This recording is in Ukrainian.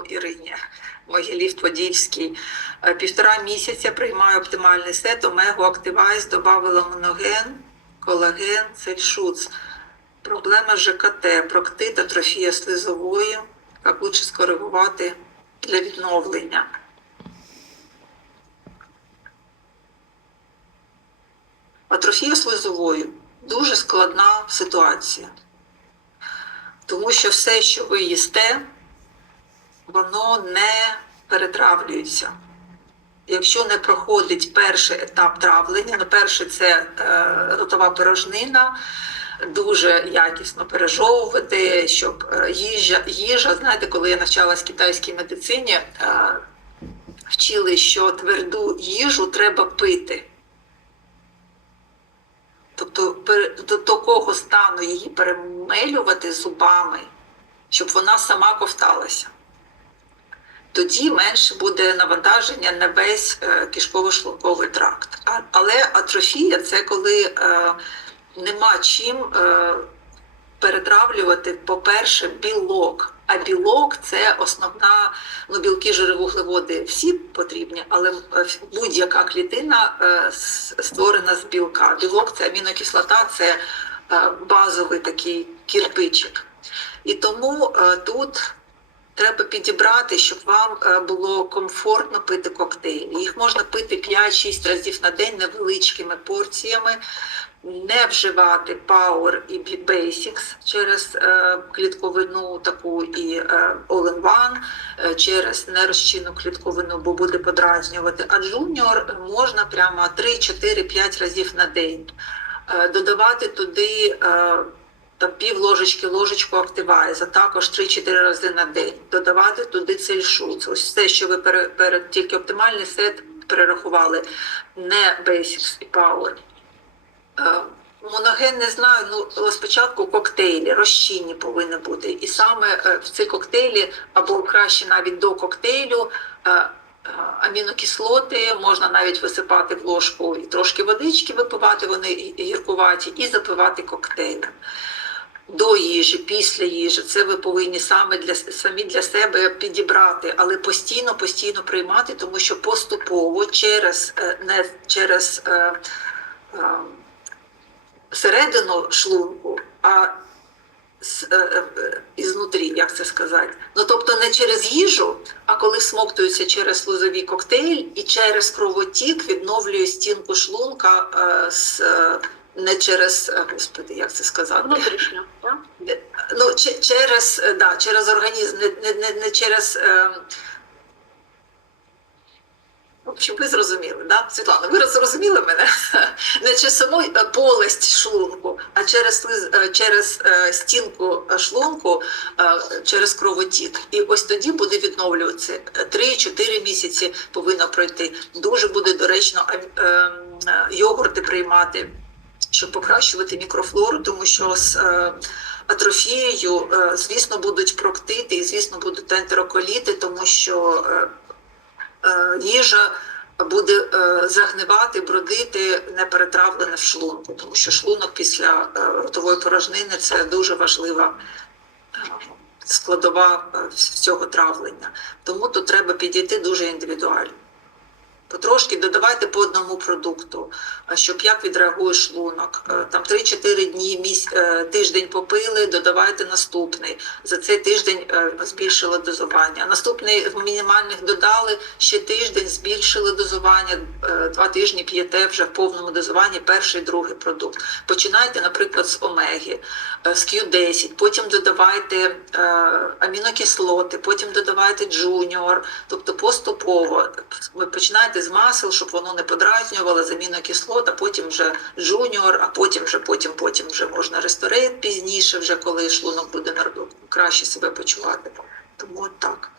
Романенко Ірині Могилів Подільський. Е, Півтора місяця приймаю оптимальний сет Омегу Активайз, додавала моноген, колаген, цельшуц. Проблема ЖКТ, проктит, атрофія слизової. Як лучше скоригувати для відновлення? Атрофія слизової дуже складна ситуація, тому що все, що ви їсте, воно не перетравлюється. Якщо не проходить перший етап травлення, ну перше це е, ротова порожнина, дуже якісно пережовувати, щоб е, їжа, їжа, знаєте, коли я навчалась китайській медицині, е, вчили, що тверду їжу треба пити. Тобто до такого стану її перемелювати зубами, щоб вона сама ковталася. Тоді менше буде навантаження на весь е, кишково-шлунковий тракт. Але атрофія це коли е, нема чим е, перетравлювати, по-перше, білок. А білок це основна, ну білки, жири, вуглеводи всі потрібні, але будь-яка клітина створена з білка. Білок це амінокислота, це базовий такий кірпичик. І тому тут треба підібрати, щоб вам е, було комфортно пити коктейлі. Їх можна пити 5-6 разів на день невеличкими порціями, не вживати Power і Basics через е, клітковину таку і е, All-in-One, через нерозчинну клітковину, бо буде подразнювати. А джуніор можна прямо 3, 4, 5 разів на день. Додавати туди. Там пів ложечки, ложечку активайза, також 3-4 рази на день. Додавати туди цельшуц. Ось все, що ви перед, перед тільки оптимальний сет перерахували, не Basics і Power. Е, Моноген не знаю, ну спочатку коктейлі, розчинні повинні бути. І саме е, в ці коктейлі, або краще навіть до коктейлю, е, амінокислоти можна навіть висипати в ложку і трошки водички випивати, вони гіркуваті, і запивати коктейлем. До їжі, після їжі, це ви повинні саме для самі для себе підібрати, але постійно, постійно приймати, тому що поступово через е, не через е, е, середину шлунку, а з, е, е, ізнутрі, як це сказати. Ну тобто не через їжу, а коли всмоктується через слузовий коктейль і через кровотік відновлює стінку шлунка е, з, е, не через, е, господи, як це сказати? Внутрішньо, так? Ну, че- через, е, да, через організм, не, не, не, не через. Е, в общем, ви зрозуміли, да? Світлана, ви зрозуміли мене? Не через саму е, полость шлунку, а через, е, через е, стінку е, шлунку, е, через кровотік. І ось тоді буде відновлюватися. 3-4 місяці повинно пройти. Дуже буде доречно а, е, е, йогурти приймати щоб покращувати мікрофлору, тому що з е, атрофією, е, звісно, будуть проктити і, звісно, будуть ентероколіти, тому що е, їжа буде загнивати, бродити не перетравлене в шлунку, тому що шлунок після ротової порожнини це дуже важлива. Складова всього травлення. Тому тут треба підійти дуже індивідуально. Потрошки додавайте по одному продукту, щоб як відреагує шлунок. Е, Там 3-4 дні місь... е, тиждень попили, додавайте наступний. За цей тиждень е, збільшили дозування. Наступний мінімальних додали ще тиждень, збільшили дозування. Два тижні п'єте вже в повному дозуванні перший, другий продукт. Починайте, наприклад, з омеги, з Q10, потім додавайте амінокислоти, потім додавайте джуніор, тобто поступово ви починаєте з масел, щоб воно не подразнювало заміна кислот, а потім вже джуніор, а потім вже потім, потім вже можна ресторейт пізніше, вже коли шлунок буде краще себе почувати. Тому от так.